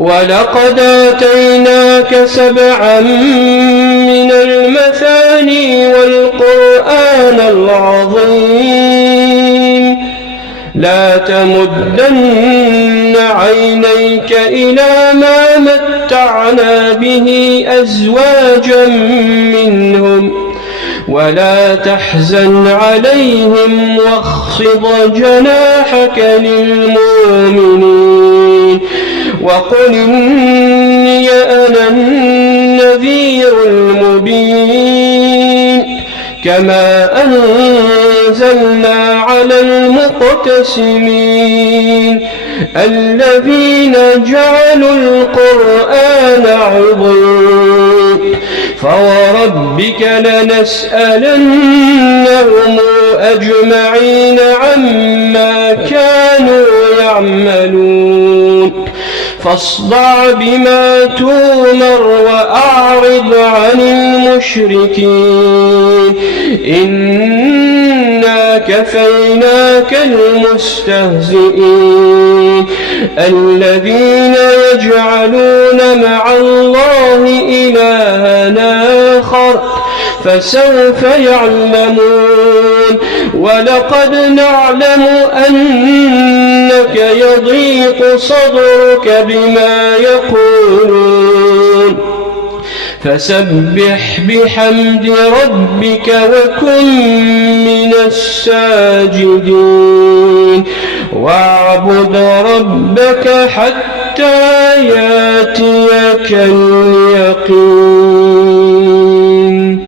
ولقد آتيناك 7 من المثاني والقرآن العظيم لا تمدن عينيك إلى ما متعنا به أزواجا منهم ولا تحزن عليهم واخفض جناحك للمؤمنين وقل إني أنا النذير المبين كما أنزلنا على المقتسمين الذين جعلوا القرآن عضين فوربك لنسألنهم أجمعين عما كانوا يعملون فاصدع بما تؤمر وأعرض عن المشركين إنا كفيناك المستهزئين الذين يجعلون مع الله إلها آخر فسوف يعلمون ولقد نعلم أنك يضيق صدرك بما يقولون فسبح بحمد ربك وكن من الساجدين واعبد ربك حتى ياتيك اليقين.